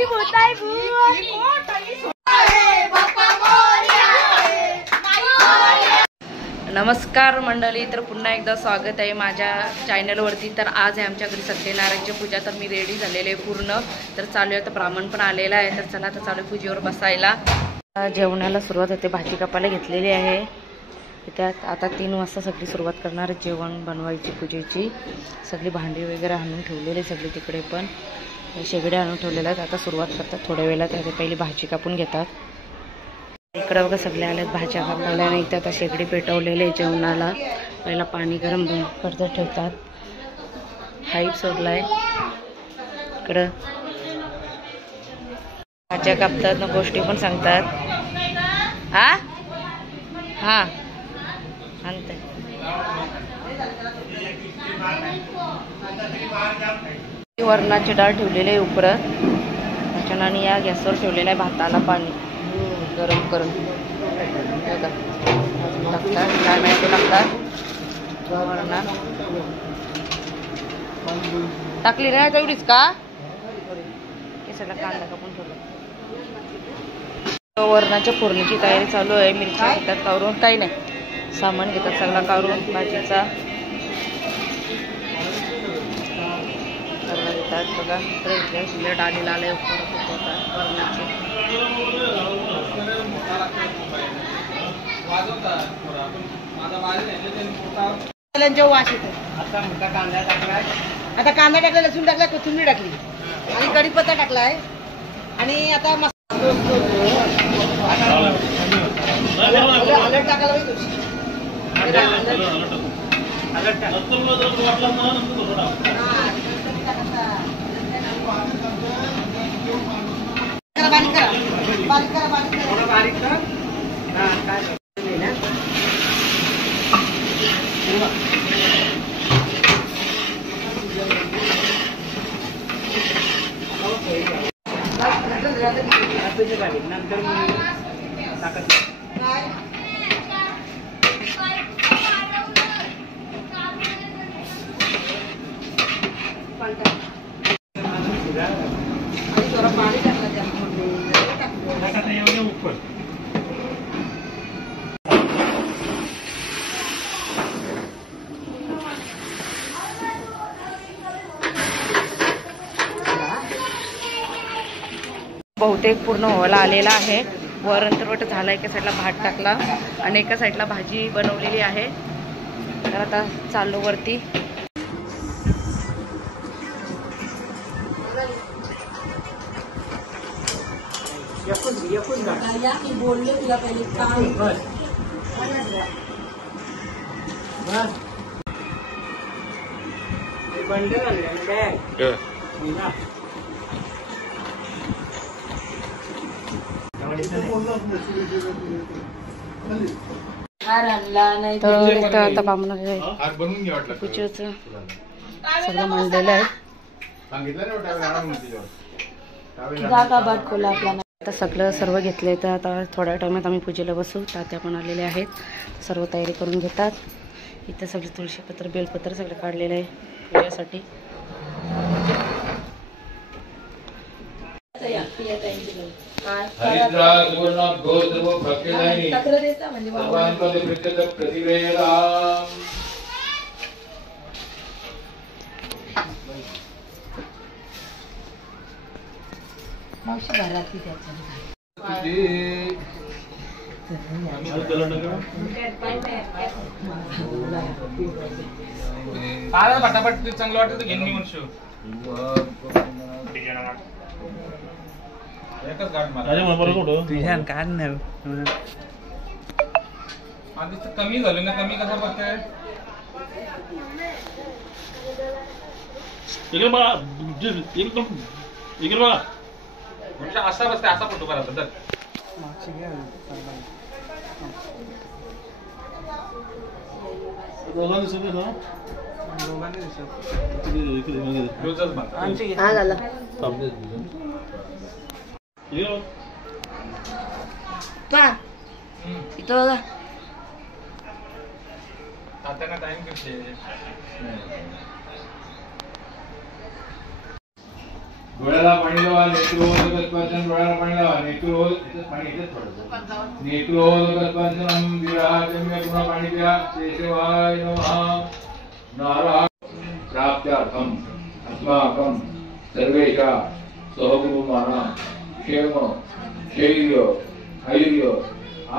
गणपती बोलताय नमस्कार मंडळी, तर पुन्हा एकदा स्वागत आहे माझ्या चॅनलवरती। तर आज आहे आमच्या घरी सत्यनारायणची पूजा। तर मी रेडी झालेले पूर्ण, तर चालू आहे, तर ब्राह्मण पण आलेला आहे। तर चला तर चालू पूजेवर बसायला। जेवणाला सुरुवात होते, भाजी कापायला घेतलेली आहे। त्यात आता 3 वाजता सगळी सुरुवात करणार जेवण बनवायची पूजेची। सगळी भांडी वगैरे आणून ठेवलेले, सगळे तिकडे पण शेगडे आणून ठेवलेले आहेत। आता सुरुवात करतात थोड्या वेळात, त्यात पहिली भाजी कापून घेतात। इकडे बघा सगळे आलेत भाज्या कापायला, नाही तर आता शेगडी पेटवलेले जेवणाला। पहिला पाणी गरम करत ठेवतात, हाईप सोडलाय इकडं, भाज्या कापतात ना, गोष्टी पण सांगतात। हा हा आणते वरणाची डाळ ठेवलेली आहे उकळत, त्याच्यानं या गॅसवर ठेवलेलं आहे भाताला पाणी गरम करून टाकतात। काय माहिती टाकतात वरणात, टाकली नाही तेवढीच का? केसाला कांदा कापून ठेवला। वरणाच्या फोडणीची तयारी चालू आहे। मिरच्या घेतात काढून, काही नाही सामान घेतात सगळा काढून भाजीचा सगळं घेतात बघा। तर इथल्या शिल्लक डाळीला आले वरणाची। वास येतो। आता कांदा टाकला, लसूण टाकला, कोथिंबीर टाकली आणि कढीपत्ता टाकलाय आणि आता हळद टाकायला बारीक करा, बारीक करा, बारीक करा, बारीक करा। बहुतेक पूर्ण व्हायला आलेला आहे। वरण तर झाला, एका साईडला भात टाकला आणि एका साईडला भाजी बनवलेली आहे। तर आता चाललो वरती। बोललो तुला पहिले तर आता बामण सगळं मांडलेलं आहे। आता सगळं सर्व घेतलंय, तर आता थोड्या टाइमात आम्ही पूजेला बसू। तात्या पण आलेले आहेत, सर्व तयारी करून घेतात। इथं सगळे तुळशीपत्र बेलपत्र सगळं काढलेलं आहे पूजेसाठी। मावशी घरातली फटाफट चांगलं वाटतं तर घेऊन मी म्हणतो एकच गाठ मार। अरे मला कुठं तुझ्यान काढ ना, आधी तर कमी झालं ना, कमी कसं बघताय इकडे बघा, एकदम इकडे बघा, म्हणजे असा बसते, असा फोटो करायचा। तर दोघांनी दिसत ना, दोघांनी दिसत हा झाला इथं बघा। तात्यांना टाइम किती डोळ्याला पाणी लावा. नेत्रोदकस्पर्शन डोळ्याला पाणी लावा. पाणी इथेच पडतं. नेत्रोदकस्पर्शनम विराजम्य पुन्हा पाणी प्या. केशवाय नमः. नारायण प्राप्त्यार्थम अस्माकं सर्वेषां सहगुरुमाना क्षेम शैर्य ऐर्य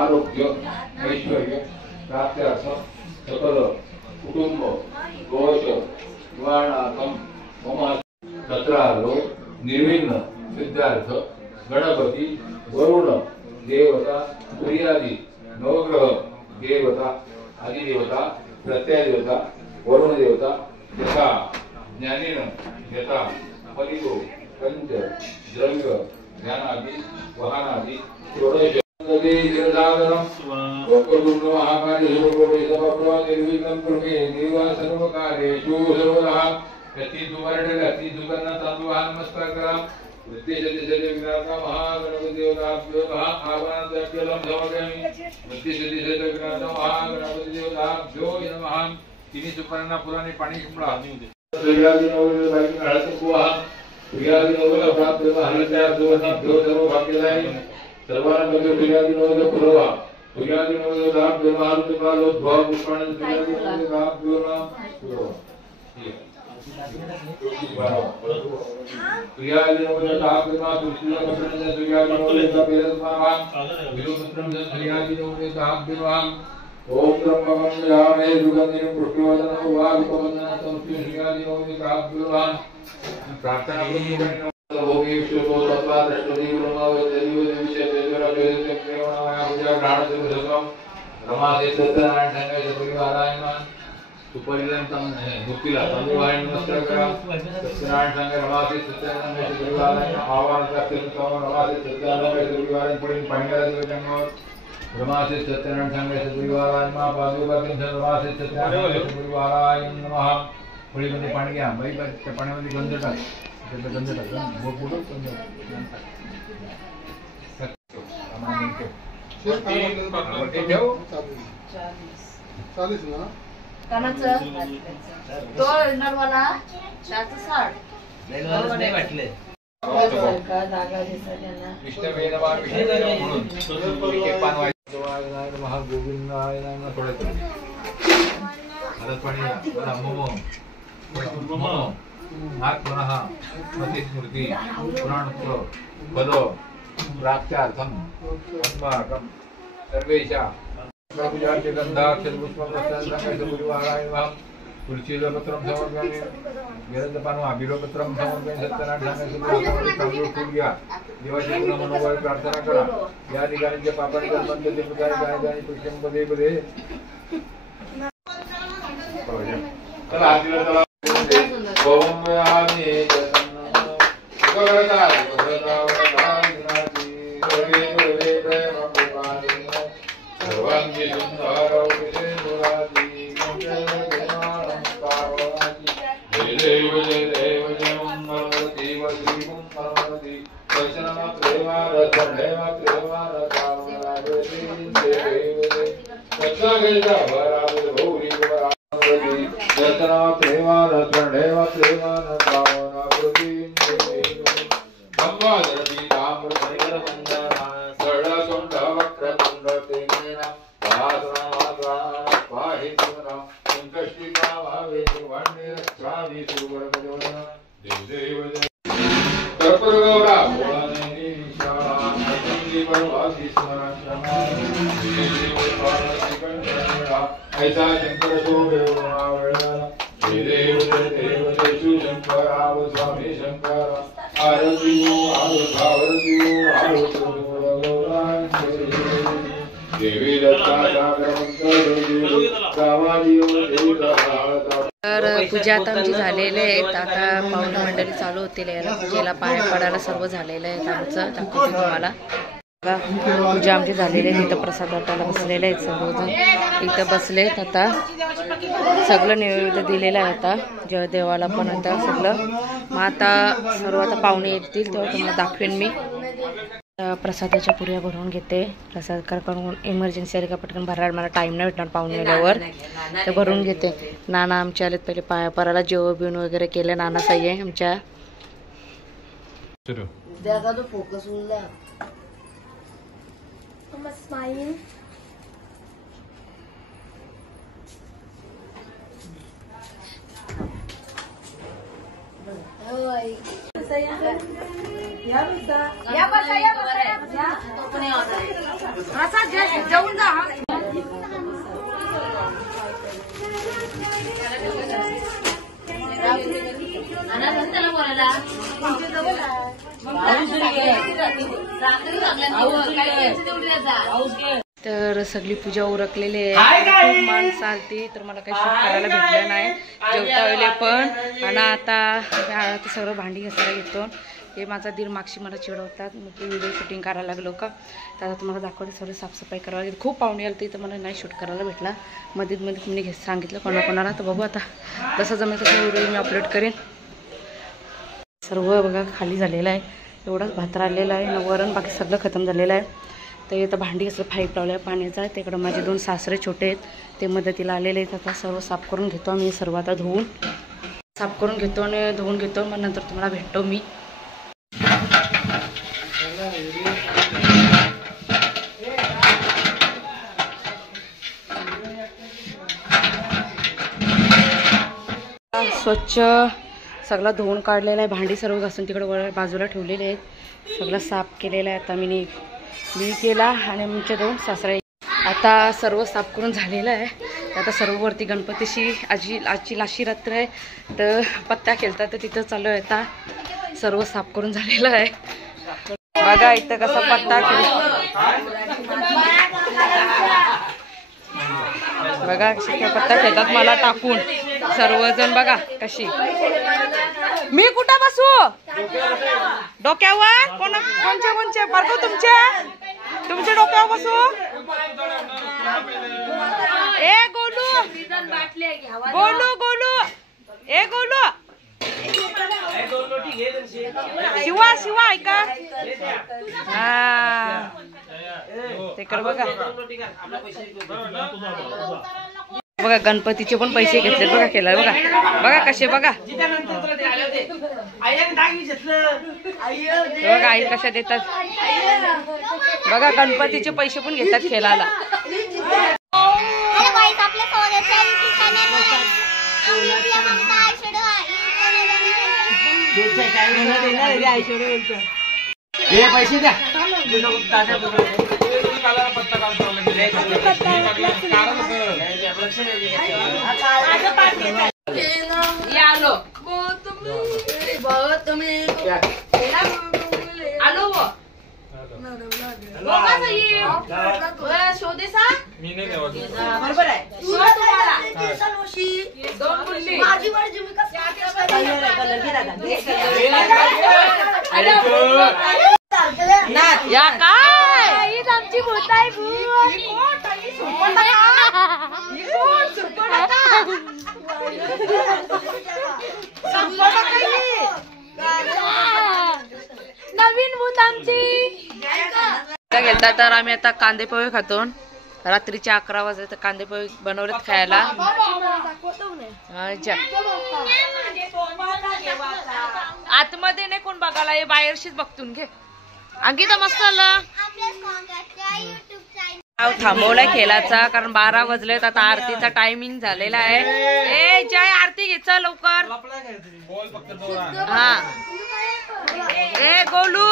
आरोग्य ऐश्वर्य प्राप्त्यार्थं सकल कुटुंब दोष निवारणार्थं मम तत्रालो निर्विघ्न सिद्धार्थ गणपती वरुण देवता सूर्यादी नवग्रह देवता आदिदेवता प्रत्ययदेवता वरुण देवता यथा ज्ञानेन यथा फलितो पंच द्रव्य ज्ञानादि वाहनादि षोडश निर्विघ्नं कुर्मे देव सर्वकार्येषु सर्वदा यति सुवर्ण यति सुवर्ण तांदूळान नमस्कार करा. वृत्तिशतीशतविघ्नार्थ महागणपती देवताभ्यो नमः. आवाहनाद्रव्यं समर्पयामि. वृत्तिशतीशतविघ्नार्थ महागणपती देवताभ्यो नमः. तिन्ही सुपर्णा पुराणे पाणी शिंपडा. प्रियादी नवल बाई हळद कुवा. प्रियादी नवल प्राप्त हळद्या सुवर्णाभ्यो सर्व भाग्यदायी. सर्वांना मध्ये प्रियादी नवल पुरवा. प्रियादी नवल दाभ्यो महारुद्रालो ध्वा पुष्पाण प्रियादी नवल दाभ्यो नमः. प्रियादी नवल दाभ्यो तुलसीला पत्रंजा प्रियादी नवल दाभ्यो विलोपुत्रं प्रियादी नवल दाभ्यो ओम ब्रह्मं यामे सुगंधिं पुष्पवदनं वागुपवदनं संस्कृत प्रियादी नवल दाभ्यो प्रार्थना करून भोगेश्वरो तत्वा दृष्टदेव ब्रह्मवदेव विषयदेवराजोते प्रेमणाया पूजा प्राणदेव सकम रमादे सत्यनारायण संगय परिवारायण सुपरिलंतम मुक्तिला तनुवायण नमस्कार करा. सत्यनारायण संगय रमादे सत्यनारायण परिवारायण आवाहन करते रमादे सत्यनारायण परिवारायण पुढील पांढऱ्या देवजन्म रमादे सत्यनारायण संगय परिवारायण मा पादुकातीन रमादे सत्यनारायण परिवारायण नमः. पुढील पाणी घ्या. बाई त्या पाण्यामध्ये गंध टाक. गंध टाक. मोठं तो नरवाला 60 नाही वाटले महागोविंदाय नमः. आत्मनः स्मृति पुराणस्य पद प्राप्त्यार्थं अस्माकं सर्वेषां प्रभुजास्य गन्धाक्षरपुष्पं रत्नसंगयसपरिवाराय नमः. तुलसीपत्रं समर्पयामि. वेदपानं बिल्वपत्रं समर्पयामि. सत्यनारायण देवाची मनोबळ प्रार्थना करा. या ठिकाणी जे पापाने कल्पंत ते प्रकारे गायगानी पुष्पं पदे पदे चला चला ओम यामी गगननाथ गगननाथ हरे हरे प्रेम पुराणी सर्वांगी सुंदर विषय मुरारी मंगल देवानं पार्वती जय देव जय मंगलवती वसी मंगलवती वैष्णव प्रेमारथ प्रेमारथ कामराजती देव सत्ता गेला वराव गौरी दर्शना प्रेमारथ प्रेमारथ कामनावती गंगाधरती ताम्र परिकर मंजना सरळ सोंड वक्र तुंड तेमेना वासना वासना पाहि तुना संकष्टिका भावे वंदे स्वामी सुवर भजवना देव कर्पूरगौरा भोळाने शाळा नंदी परवासी स्मरण ऐसा शंकर शोभेवळा देव देव शंकराव स्वामी शंकर आरतीयो आरतीयो देवी दत्ता तर पूजा आता आमची झालेली आहे. आता पाहुणे मंडळी चालू होतील. याला पूजेला पाया पडायला सर्व झालेलं आहे आमचं. दाखवते तुम्हाला. पूजा आमची झालेली आहे. इथं प्रसाद वाटायला बसलेले आहेत सर्वजण. इथं बसलेत. आता सगळं नैवेद्य दिलेलं आहे. आता जेव्हा देवाला पण आता सगळं. मग आता सर्व आता पाहुणे येतील तेव्हा तुम्हाला दाखवेन मी. प्रसादाच्या पुऱ्या भरून घेते. प्रसाद करून इमर्जन्सी आली का पटकन भरायला मला टाईम नाही भेटणार पाहुणे आल्यावर. तर भरून घेते. नाना आमचे आलेत. पहिले पाया पराला जेवण बिवण वगैरे केलं. नाना साई आहे आमच्या. त्याचा तो फोकस उरला स्माइल जाऊन जा तर सगळी पूजा उरकलेली आहे. खूप माणसं आलती तर मला काही शूट करायला भेटलं नाही. जेवता वेळेला पण आणि आता सगळं भांडी घासायला घेतो. हे माझा दीर मागशी मला चिडवतात मग ते व्हिडिओ शूटिंग करायला लागलो का तर आता तुम्हाला दाखवते. सगळं साफसफाई करायला लागली. खूप पाहुणे आली तर मला नाही शूट करायला भेटला. मध्ये मी सांगितलं कोणाकोणाला तर बघू आता जसं जमेल तसं व्हिडिओ मी अपलोड करेन. सर्व बघा खाली झालेलं आहे. एवढाच भात राहिलेला आहे न वरण बाकी सगळं खतम झालेलं आहे. तर इथं भांडी असं पाईप लावलं आहे पाण्याचा. तिकडं माझे 2 सासरे छोटे आहेत ते मदतीला आलेले आहेत. आता सर्व साफ करून घेतो आम्ही. सर्व आता धुवून साफ करून घेतो आणि धुवून घेतो. मग नंतर तुम्हाला भेटतो मी. स्वच्छ सगळं धुवून काढलेलं आहे. भांडी सर्व घासून तिकडे वर बाजूला ठेवलेले आहेत. सगळं साफ केलेलं आहे. आता मी केला आणि आमच्या 2 सासरे. आता सर्व साफ करून झालेलं आहे. आता सर्व वरती गणपतीशी आजची लाशी रात्र आहे तर पत्ता खेळतात तर तिथं चालू आहे. आता सर्व साफ करून झालेलं आहे. बघा इथं कसा पत्ता बघा कशी पत्ता खेळतात मला टाकून सर्वजण. बघा कशी मी कुठं बसू डोक्यावर कोणचे बरं तुमच्या डोक्यावर बसू. ए गोलू ए गोलू शिवा ऐका हा ते कर. बघा गणपतीचे पण पैसे घेतले बघा. केला बघा कसे बघा आई कशा देतात बघा. गणपतीचे पैसे पण घेतात खेळायला. पैसे द्या बरोबर आहे. या काय आमची भूत आहे. नवीन भूत आमची गेलता. तर आम्ही आता कांदे पोहे खातो. रात्रीचे 11 वाजले तर कांदे पोहे बनवलेत खायला. आतमध्ये नाही कोण बघायला हे बाहेरशीच बघतून घे. अंकिता मस्त आलं. थांबवलाय खेळाचा कारण 12 वाजलेत. आता आरतीचा टायमिंग झालेला आहे. ए जय आरती घे चल लवकर. हा ए गोलू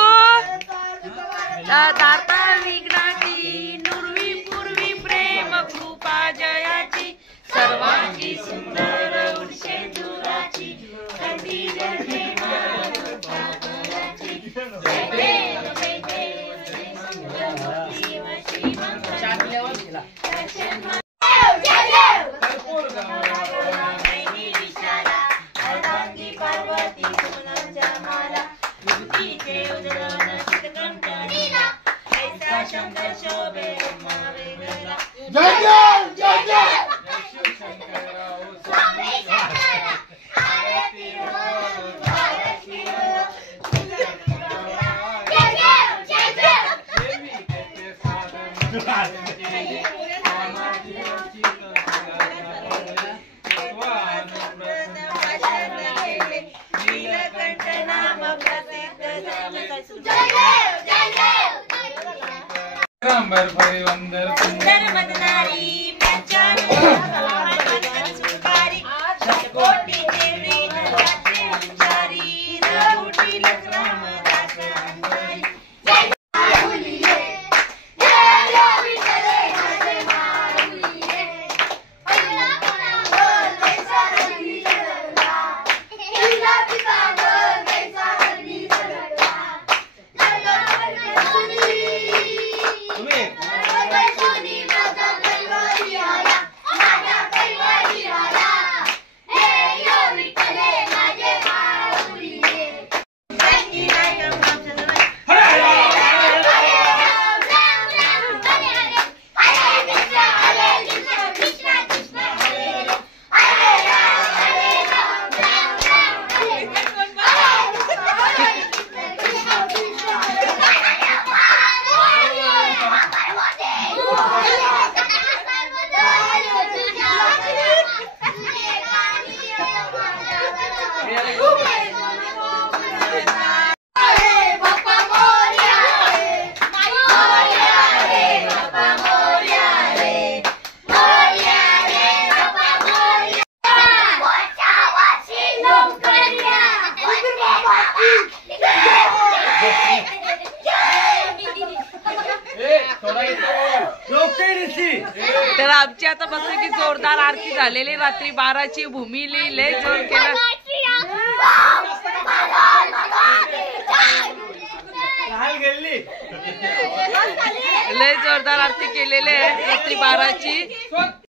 दाता विघ्नाची नुरवी पूर्वी प्रेम कृपा जयाची सर्वांची सुंदर उर्षे दुराची अंबर परिवंदर सुंदर बदनारी सुकारी शतकोटी देवी नराचे अंधारी राहुटी लग्नाम दास अंधारी तर आमची आता मस्तपैकी जोरदार आरती झालेली रात्री 12ची भूमीली लय जोर केला लय जोरदार आरती केलेली आहे रात्री 12ची